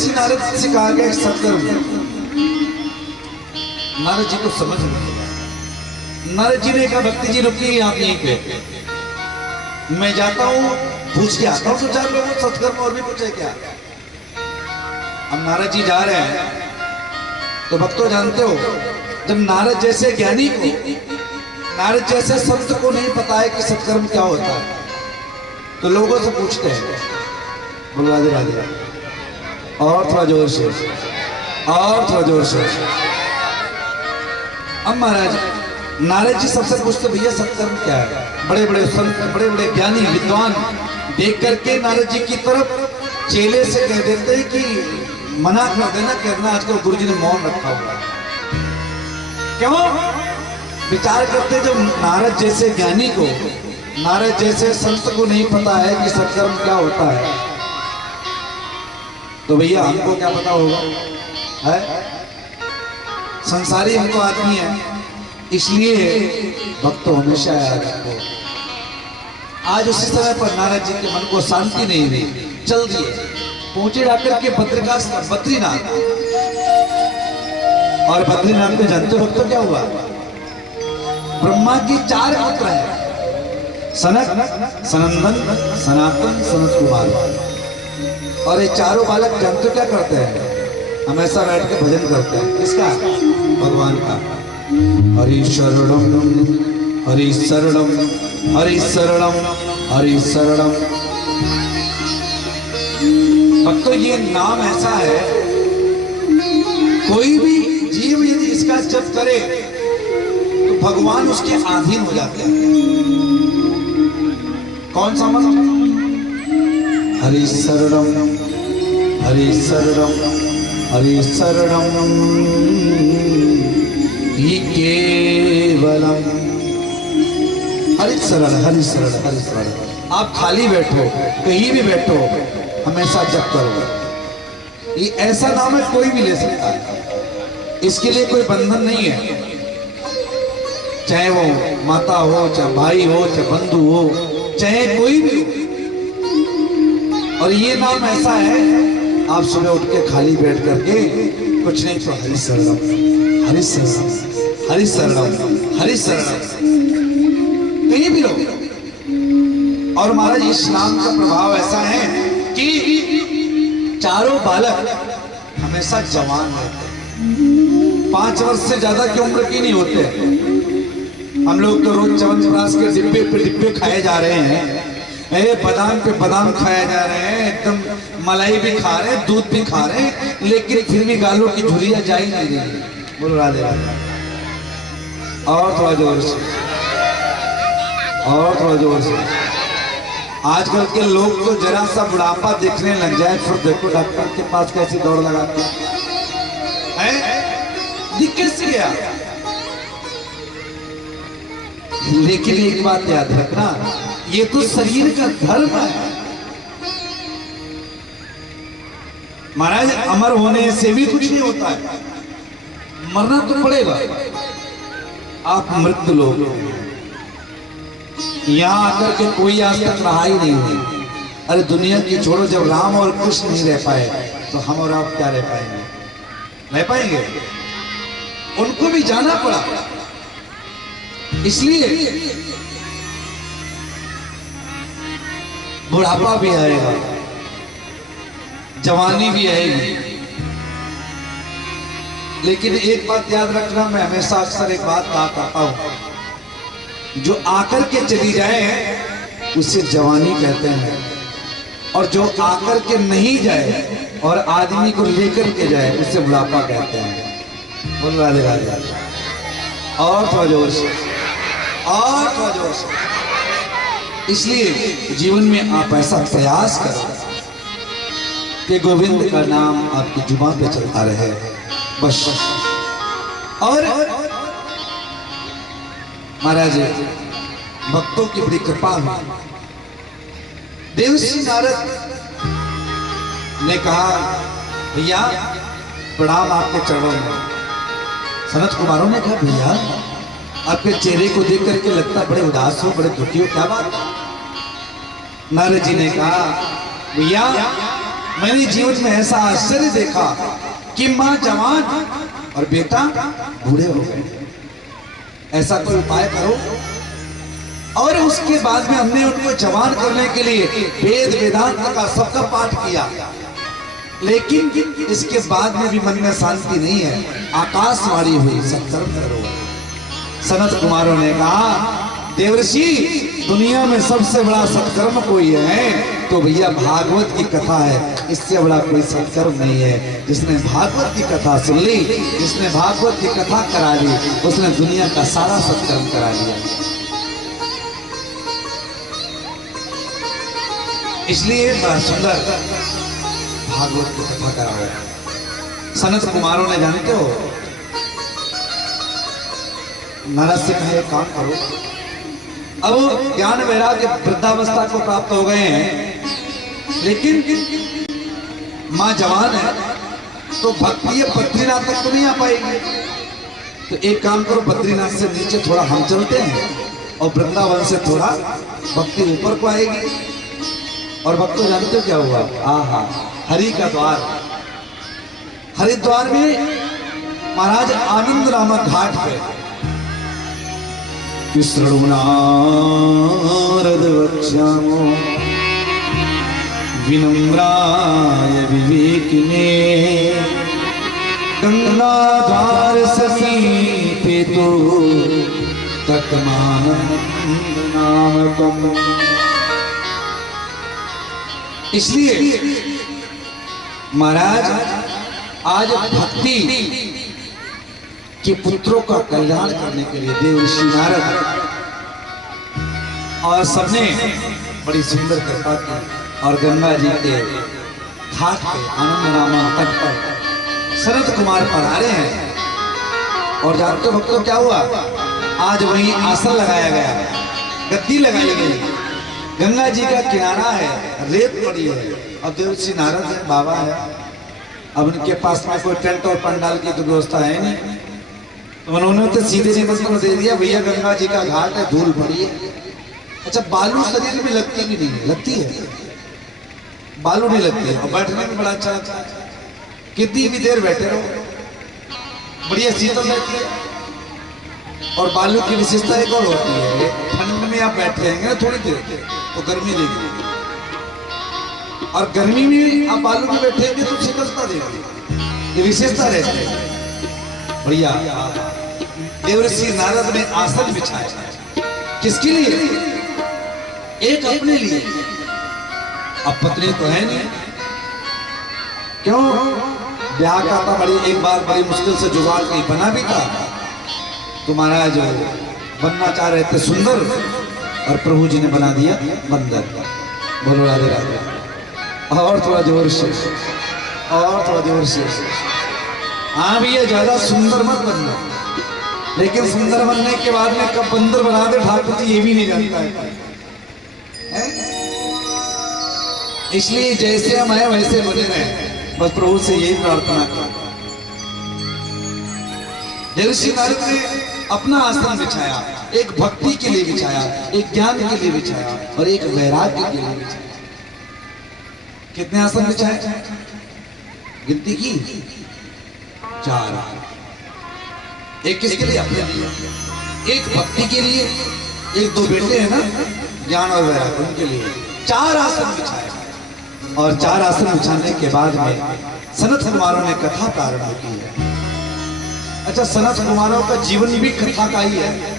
देवर्षि नारद से कहा गया सत्कर्म। नारद जी को समझ नहीं आया। नारद जी ने कहा भक्ति जी रुकिए आप यहीं पे, मैं जाता हूँ पूछ के आता हूँ तो चार लोगों सत्कर्म और भी पूछे क्या। अब नारद जी जा रहे हैं तो भक्तों जानते हो जब नारद जैसे ज्ञानी को, नारद जैसे संत को नहीं पता है कि सत्कर्म क्या होता है तो लोगों से पूछते हैं। बोलो राधे राधे, और थोड़ा जोर से, और थोड़ा जोर से। अब महाराज नारद जी सबसे पूछते भैया सत्कर्म क्या है। बड़े बड़े संत, बड़े बड़े ज्ञानी विद्वान देख करके नारद जी की तरफ चेले से कह देते हैं कि मना कर देना, कहना आजकल गुरु जी ने मौन रखा हुआ। क्यों? विचार करते जब नारद जैसे ज्ञानी को, नारद जैसे संत को नहीं पता है कि सत्कर्म क्या होता है तो भैया हमको क्या पता होगा है? संसारी हमको आदमी है, इसलिए भक्तों हमेशा याद रखो। आज उसी समय पर नारद जी के मन को शांति नहीं हुई, चल दिए, पहुंचे जाकर के बद्रीनाथ। और बद्रीनाथ में जानते हो भक्तों क्या हुआ? ब्रह्मा की 4 पुत्र हैं, सनक, सनंदन, सनातन, सनत कुमार। और ये चारों बालक जानते हो क्या करते हैं? हमेशा बैठ के भजन करते हैं। किसका? भगवान का। हरि शरणम, हरि शरणम, हरि शरणम, हरि शरणम। भक्तों ये नाम ऐसा है, कोई भी जीव यदि इसका जप करे तो भगवान उसके अधीन हो जाते हैं। कौन सा मंत्र? हरि शरणम, हरि शरणम, हरि शरणम ही केवलम। हरि शरण, हरि शरण, हरि शरण। आप खाली बैठो, कहीं भी बैठो, हमेशा जप करो। ये ऐसा नाम है कोई भी ले सकता है, इसके लिए कोई बंधन नहीं है। चाहे वो माता हो, चाहे भाई हो, चाहे बंधु हो, चाहे कोई भी हो। और ये नाम ऐसा है, आप सुबह उठ के खाली बैठ करके कुछ नहीं तो हरि शरणम, हरि शरणम, हरि शरणम, हरि शरणम, कहीं भी रहो। और महाराज इस नाम का प्रभाव ऐसा है कि चारों बालक हमेशा जवान रहते हैं, 5 वर्ष से ज्यादा की उम्र की नहीं होते। हम लोग तो रोज च्यवनप्राश के डिब्बे पे डिब्बे खाए जा रहे हैं, बादाम पे बादाम खाए जा रहे हैं, एकदम मलाई भी खा रहे हैं, दूध भी खा रहे हैं, लेकिन फिर भी गालों की झुर्रियां जा ही नहीं रही। बोलो राधे राधे, और थोड़ा जोर से, और थोड़ा जोर से। आजकल के लोग तो जरा सा बुढ़ापा देखने लग जाए फिर देखो डॉक्टर के पास कैसी दौड़ लगाते हैं, दिख कैसे गया। लेकिन एक बात याद रखना, ये तो शरीर का धर्म है महाराज। अमर होने से भी कुछ नहीं होता है, मरना तो पड़ेगा। आप मृत्यु लोग, यहाँ आकर के कोई आज तक रहा ही नहीं है। अरे दुनिया की छोड़ो, जब राम और कृष्ण नहीं रह पाए तो हम और आप क्या रह पाएंगे? रह पाएंगे? उनको भी जाना पड़ा, इसलिए बुढ़ापा भी आएगा, जवानी भी आएगी। लेकिन एक बात याद रखना, मैं हमेशा अक्सर एक बात कहा करता हूं, जो आकर के चली जाए उसे जवानी कहते हैं, और जो आकर के नहीं जाए और आदमी को लेकर के जाए उसे बुढ़ापा कहते हैं। बोल राधे राधे, और थोड़ा जोर से, और थोड़ा जोर से। इसलिए जीवन में आप ऐसा प्रयास करो कि गोविंद का नाम आपकी जुबान पे चलता रहे, बस। और महाराज भक्तों की बड़ी कृपा हुई। देवर्षि नारद ने कहा भैया प्रणाम आपके चरणों में। सनत कुमारों ने कहा भैया आपके चेहरे को देख करके लगता बड़े उदास हो, बड़े दुखी हो, क्या बात? नारद जी ने कहा भैया मैंने जीवन में ऐसा आश्चर्य देखा कि माँ जवान और बेटा बूढ़े हो गए। ऐसा कोई उपाय करो। और उसके बाद में हमने उनको जवान करने के लिए वेद वेदांत का सबका पाठ किया, लेकिन इसके बाद में भी मन में शांति नहीं है। आकाशवाणी हुई, सत्कर्म करो। सनत कुमारों ने कहा, देवर्षि दुनिया में सबसे बड़ा सत्कर्म कोई है तो भैया भागवत की कथा है, इससे बड़ा कोई सत्कर्म नहीं है। जिसने भागवत की कथा सुन ली, जिसने भागवत की कथा करा ली, उसने दुनिया का सारा सत्कर्म करा लिया। इसलिए बड़ा सुंदर भागवत की कथा करा हुआ। सनत कुमारों ने, जानते हो, नारद से कहा एक काम करो। अब ज्ञान वैराग्य वृद्धावस्था को प्राप्त हो गए हैं, लेकिन मां जवान है तो भक्ति बद्रीनाथ तक तो नहीं आ पाएगी। तो एक काम करो, बद्रीनाथ से नीचे थोड़ा हम चलते हैं और वृंदावन से थोड़ा भक्ति ऊपर को आएगी। और भक्तों जानते हो क्या हुआ? आहा, हरि का द्वार, हरिद्वार में महाराज आनंद नामक घाट पे नारद वक्ष्यामो विनम्राय विवेकिने गंगाधार समीपे तो तत्मानंद नामकम्। इसलिए महाराज आज भक्ति कि पुत्रों का कल्याण करने के लिए देवर्षि नारद और सबने बड़ी सुंदर कृपा की और गंगा जी के घाट पे आनंद नामक तट पर सनत कुमार पधारे हैं। और जानते हो भक्तों क्या हुआ? आज वहीं आसन लगाया गया, गद्दी लगाई गई, गंगा जी का किनारा है, रेत पड़ी है और देवर्षि नारद है, बाबा है। अब उनके पास में कोई टेंट और पंडाल की तो व्यवस्था है नहीं, तो उन्होंने तो सीधे निमंत्रण दे दिया, भैया गंगा जी का घाट है, धूल पड़ी है। अच्छा, बालू शरीर में लगती भी नहीं, लगती है, बालू नहीं लगती है। और बैठने में बड़ा अच्छा लगता है, कितनी भी देर बैठे रहो, बढ़िया शीतल रहती है। और बालू की विशेषता एक और होती है, ठंड में आप बैठेंगे ना थोड़ी देर तो गर्मी देगी, और गर्मी में आप बालू में बैठेंगे तो शीतलता देगी। ये विशेषता रहती है, बढ़िया। देवर्षि नारद ने आसन बिछाया, किसके लिए? एक अपने लिए। अब पत्नी तो है नहीं, क्यों? ब्याह का था, बड़ी एक बार बड़ी मुश्किल से जुगाड़ कहीं बना भी था, तो महाराज बनना चाह रहे थे सुंदर और प्रभु जी ने बना दिया बंदर। बोलो राधे राधे। और थोड़ा जोर से, और थोड़ा जोर से। हाँ भैया, ज्यादा सुंदर मत बनना, लेकिन सुंदर बनने के बाद में कब बंदर बना दे ठाकुर जी ये भी नहीं जानता है। इसलिए जैसे हम हैं वैसे बने रहे, बस प्रभु से यही प्रार्थना कर। देवर्षि नारद ने अपना आसन बिछाया, एक भक्ति के लिए बिछाया, एक ज्ञान के लिए बिछाया और एक वैराग्य के लिए बिछाया। कितने आसन बिछाए? गिनती की? 4। एक किसके लिए? अपने लिए। एक भक्ति के लिए, एक 2 बेटे हैं ना, ज्ञान और वैराग्य, उनके लिए 4 आसन बिछाए। और 4 आसन बिछाने के बाद में सनत कुमारों ने कथा प्रारंभ की है। अच्छा, सनत कुमारों का जीवन भी कथा का ही है,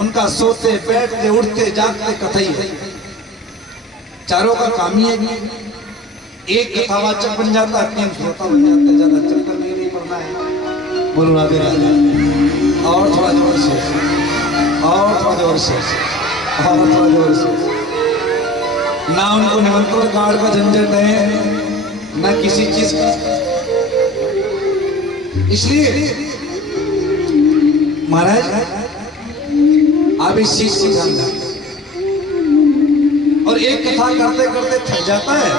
उनका सोते बैठते उठते जागते कथा ही है। चारों का काम ही है, एक कथावाचक बन जाता है, 3 श्रोता बन जाता है, ज्यादा चक्कर नहीं पड़ना है। बोलो राधे राधे। और थोड़ा जोर से, और थोड़ा जोर से, और थोड़ा जोर से। ना उनको निमंत्रण कार्ड का झंझट है, ना किसी चीज का। इसलिए महाराज आप इस चीज को ध्यान रखें। और एक कथा करते करते थक जाता है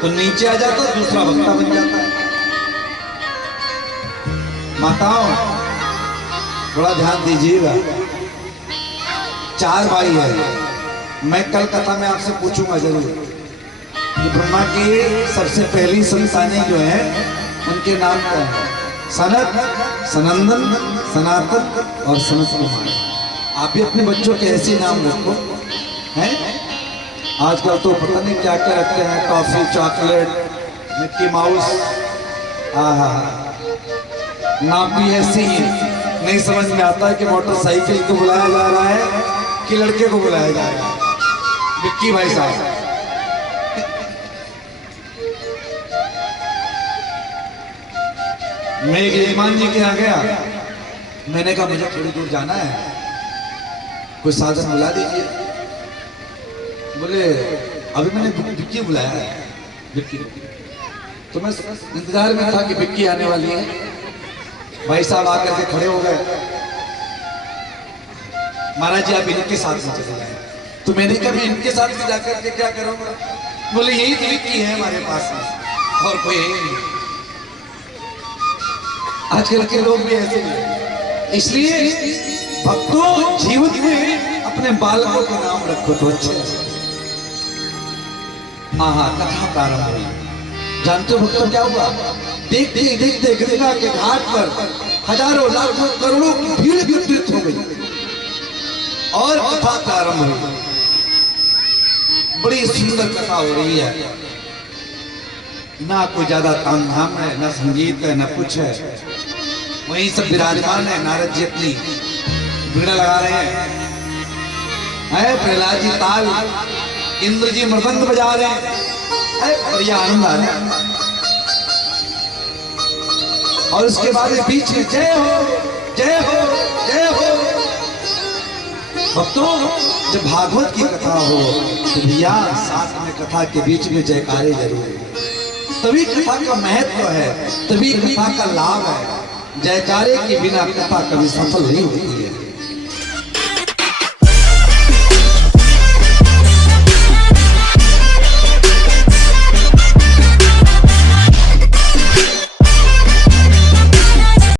तो नीचे आ जाता है, दूसरा वक्ता बन जाता है। माताओं थोड़ा ध्यान दीजिएगा। 4 भाई है, मैं कल कथा में आपसे पूछूंगा जरूर, ये ब्रह्मा की सबसे पहली संतानें जो है उनके नाम क्या है? सनत, सनंदन, सनातन और सनत कुमार। आप भी अपने बच्चों के ऐसे नाम रखो हैं। आजकल तो पता नहीं क्या क्या रखते हैं, टॉफी, चॉकलेट, मिक्की माउस। नाम भी ऐसे ही नहीं समझ में आता है कि मोटरसाइकिल को बुलाया जा रहा है कि लड़के को बुलाया जा रहा है। विक्की भाई साहब, मैं एक यजमान जी के यहाँ गया, मैंने कहा मुझे थोड़ी दूर जाना है, कोई साधन बुला दीजिए। बोले अभी मैंने विक्की बुलाया है। विक्की तो मैं इंतजार में था कि विक्की आने वाली है। भाई साहब आकर के खड़े हो गए, महाराज जी आप इनके साथ में चले जाए। तो मैंने कहा मैं इनके साथ में जाकर के क्या करूंगा? बोले यही तो विक्की है हमारे पास में और कोई है नहीं। आजकल के लोग भी ऐसे हैं। इसलिए भक्तों जीवन में अपने बालकों का नाम रखो तो अच्छे। हाँ, कथा प्रारंभ हुई। जानते हो भक्तों क्या हुआ? देखते देखते गंगा के घाट पर हजारों लाखों करोड़ों की भीड़ एकत्रित हो गई और कथा प्रारंभ हुई। बड़ी सुंदर कथा हो रही है, ना कोई ज्यादा तामझाम है, ना संगीत है, ना कुछ है। वहीं सब विराजमान है। नारद जी अपनी बीड़ा लगा रहे हैं, प्रहलाद जी ताल, इंद्र जी मृदंग बजा रहे हैं। बढ़िया आनंद आ रहा है। और उसके बाद बीच में जय हो, जय हो, जय हो। भक्तों जब भागवत की कथा हो तो भैया साथ में कथा के बीच में जयकारे जरूर है, तभी कथा का महत्व है, तभी कथा का लाभ है। जयकारे के बिना कथा कभी सफल नहीं होती है।